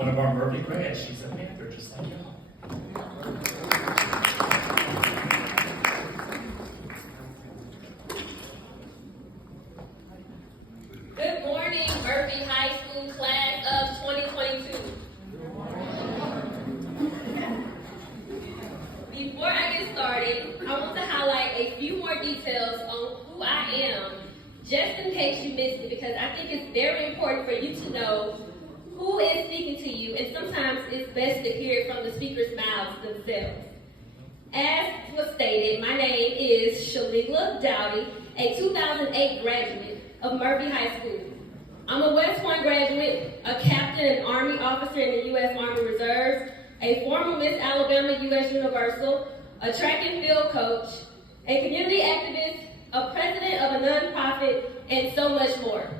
one of our Murphy grads. She's a Panther, just like y'all. Good morning, Murphy High School class of 2022. Before I get started, I want to highlight a few more details on who I am, just in case you missed it, because I think it's very important for you to know who is speaking to you, and sometimes it's best to hear it from the speaker's mouths themselves. As was stated, my name is Shalela Dowdy, a 2008 graduate of Murphy High School. I'm a West Point graduate, a captain and Army officer in the U.S. Army Reserves, a former Miss Alabama U.S. Universal, a track and field coach, a community activist, a president of a nonprofit, and so much more.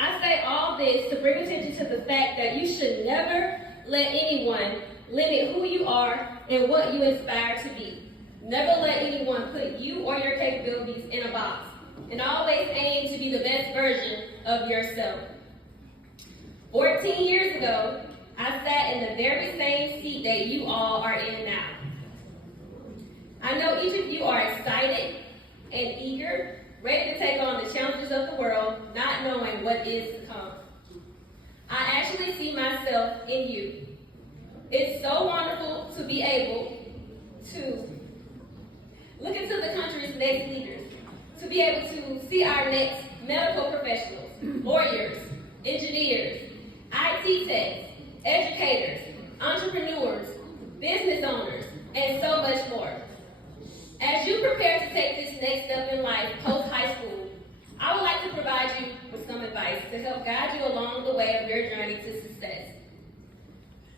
I say all this to bring attention to the fact that you should never let anyone limit who you are and what you aspire to be. Never let anyone put you or your capabilities in a box, and always aim to be the best version of yourself. 14 years ago, I sat in the very same seat that you all are in now. I know each of you are excited and eager, ready to take on the challenges of the world, not knowing what is to come. I actually see myself in you. It's so wonderful to be able to look into the country's next leaders, to be able to see our next medical professionals, lawyers, engineers, IT techs, educators, entrepreneurs, business owners, and so much more. As you prepare to take this next step in life post-high school, I would like to provide you with some advice to help guide you along the way of your journey to success.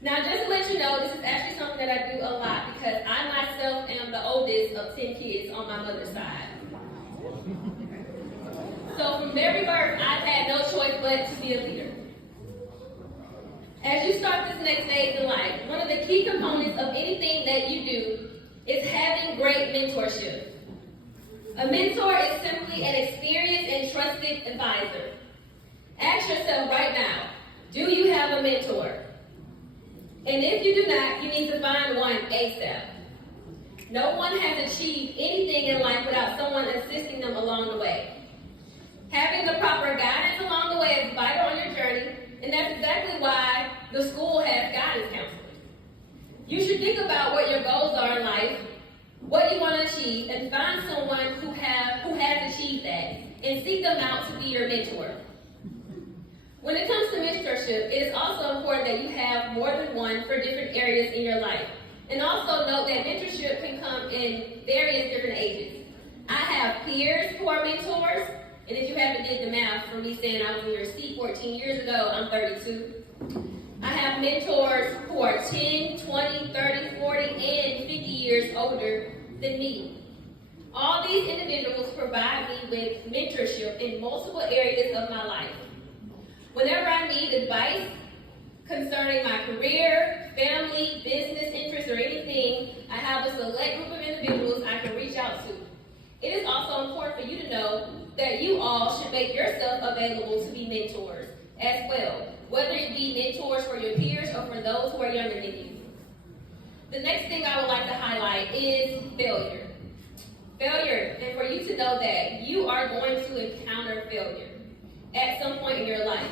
Now, just to let you know, this is actually something that I do a lot because I myself am the oldest of 10 kids on my mother's side. So from very birth, I've had no choice but to be a leader. As you start this next phase in life, one of the key components of anything that you do is having great mentorship. A mentor is simply an experienced and trusted advisor. Ask yourself right now, do you have a mentor? And if you do not, you need to find one ASAP. No one has achieved anything in life without someone assisting them along the way. Having the proper guidance along the way is vital on your journey, and that's exactly why the school has guidance counselors. You should think about what your goals are in life, what you want to achieve, and find someone who has achieved that, and seek them out to be your mentor. When it comes to mentorship, it is also important that you have more than one for different areas in your life. And also note that mentorship can come in various different ages. I have peers who are mentors, and if you haven't did the math from me saying I was in your seat 14 years ago, I'm 32. I have mentors who are 10, 20, 30, 40, and 50 years older than me. All these individuals provide me with mentorship in multiple areas of my life. Whenever I need advice concerning my career, family, business interests, or anything, I have a select group of individuals I can reach out to. It is also important for you to know that you all should make yourself available to be mentors as well, whether it be mentors for your peers or for those who are younger than you. The next thing I would like to highlight is failure. Failure, and for you to know that you are going to encounter failure at some point in your life.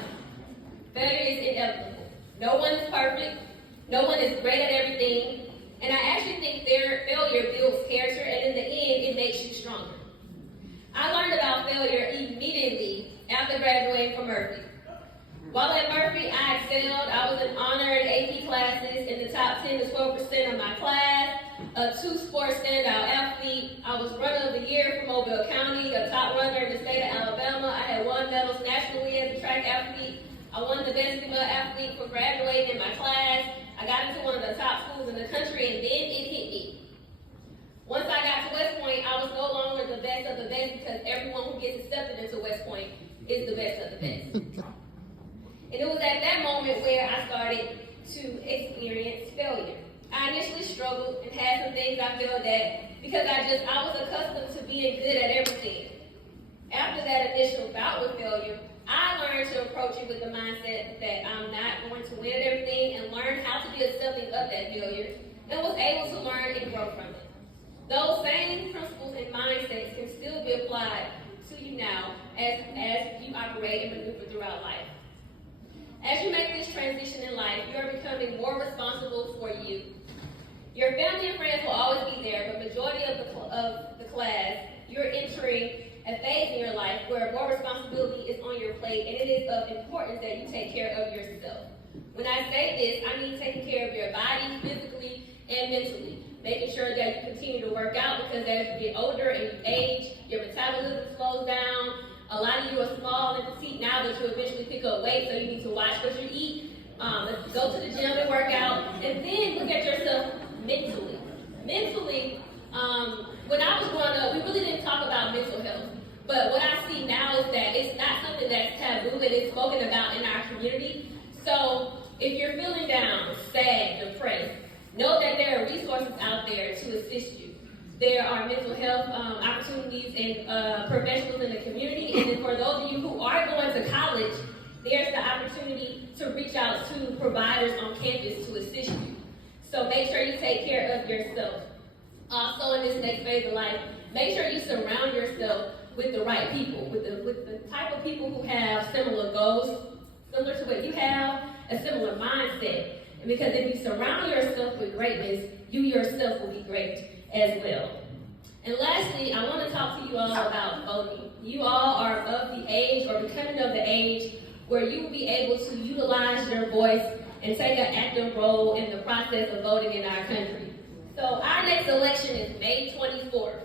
Failure is inevitable. No one is perfect. No one is great at everything. And I actually think failure builds character, and in the end, it makes you stronger. I learned about failure immediately after graduating from Murphy. While at Murphy, I excelled. I was an honor in AP classes in the top 10 to 12% of my class, a two-sport standout athlete. I was runner of the year from Mobile County, a top runner in the state of Alabama. I had won medals nationally as a track athlete. I won the best female athlete for graduating in my class. I got into one of the top schools in the country, and then it hit me. Once I got to West Point, I was no longer the best of the best because everyone who gets accepted into West Point is the best of the best. And it was at that moment where I started to experience failure. I initially struggled and had some things I failed at because I was accustomed to being good at everything. After that initial bout with failure, I learned to approach it with the mindset that I'm not going to win at everything, and honestly accepting of that failure, and was able to learn and grow from it. Those same principles and mindsets can still be applied to you now as you operate and maneuver throughout life. As you make this transition in life, you are becoming more responsible for you. Your family and friends will always be there, but majority of the class, you're entering a phase in your life where more responsibility is on your plate, and it is of importance that you take care of yourself. When I say this, I mean taking care of your body, physically and mentally. Making sure that you continue to work out, because as you get older and you age, your metabolism slows down. A lot of you are small and petite now, but you eventually pick up weight, so you need to watch what you eat. Go to the gym and work out, and then look at yourself mentally. Mentally, when I was growing up, we really didn't talk about mental health. But what I see now is that it's not something that's taboo, and it's spoken about in our community. So if you're feeling down, sad, depressed, know that there are resources out there to assist you. There are mental health opportunities and professionals in the community. And then for those of you who are going to college, there's the opportunity to reach out to providers on campus to assist you. So make sure you take care of yourself. Also in this next phase of life, make sure you surround yourself with the right people, with the type of people who have similar goals, similar to what you have, a similar mindset. And because if you surround yourself with greatness, you yourself will be great as well. And lastly, I want to talk to you all about voting. You all are of the age or becoming of the age where you will be able to utilize your voice and take an active role in the process of voting in our country. So our next election is May 24th.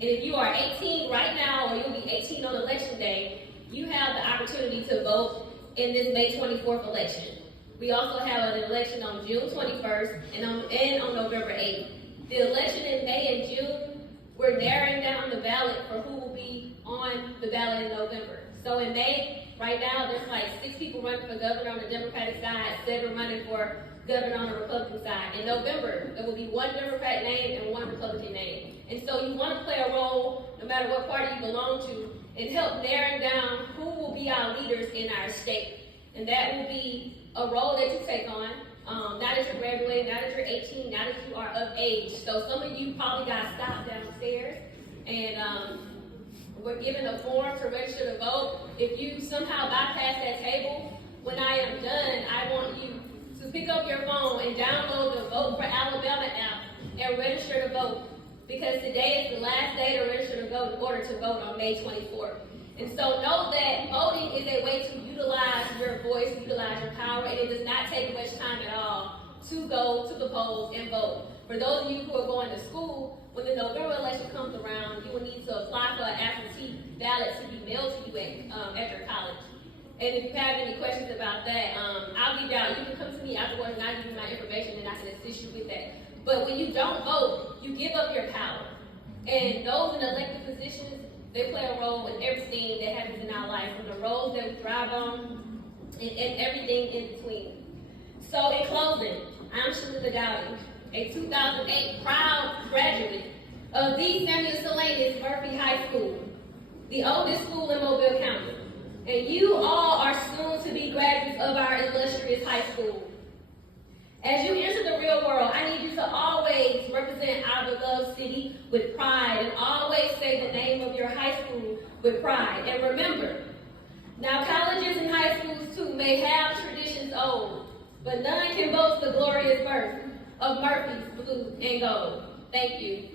And if you are 18 right now, or you'll be 18 on election day, you have the opportunity to vote in this May 24th election. We also have an election on June 21st and on November 8th. The election in May and June, we're narrowing down the ballot for who will be on the ballot in November. So in May, right now, there's like 6 people running for governor on the Democratic side, 7 running for governor on the Republican side. In November, there will be 1 Democrat name and 1 Republican name. And so you want to play a role, no matter what party you belong to, and help narrow down who will be our leaders in our state. And that will be a role that you take on. Now that you're graduating, now that you're 18, now that you are of age. So some of you probably got stopped downstairs, and we're given a form to register to vote. If you somehow bypass that table, when I am done, I want you to pick up your phone and download the Vote for Alabama app and register to vote. Because today is the last day to register to vote in order to vote on May 24th. And so know that voting is a way to utilize your voice, utilize your power, and it does not take much time at all to go to the polls and vote. For those of you who are going to school, when the November election comes around, you will need to apply for an absentee ballot to be mailed to you at your college. And if you have any questions about that, I'll be down. You can come to me afterwards and I'll give you my information and I can assist you with that. But when you don't vote, you give up your power. And those in elected positions, they play a role in everything that happens in our life, from the roads that we drive on and everything in between. So in closing, I'm Shalela Dowdy, a 2008 proud graduate of the Samuel Salinas Murphy High School, the oldest school in Mobile County. And you all are soon to be graduates of our illustrious high school. As you enter the real world, I need you to always represent our beloved city with pride, and always say the name of your high school with pride. And remember, now colleges and high schools too may have traditions old, but none can boast the glorious birth of Murphy's blue and gold. Thank you.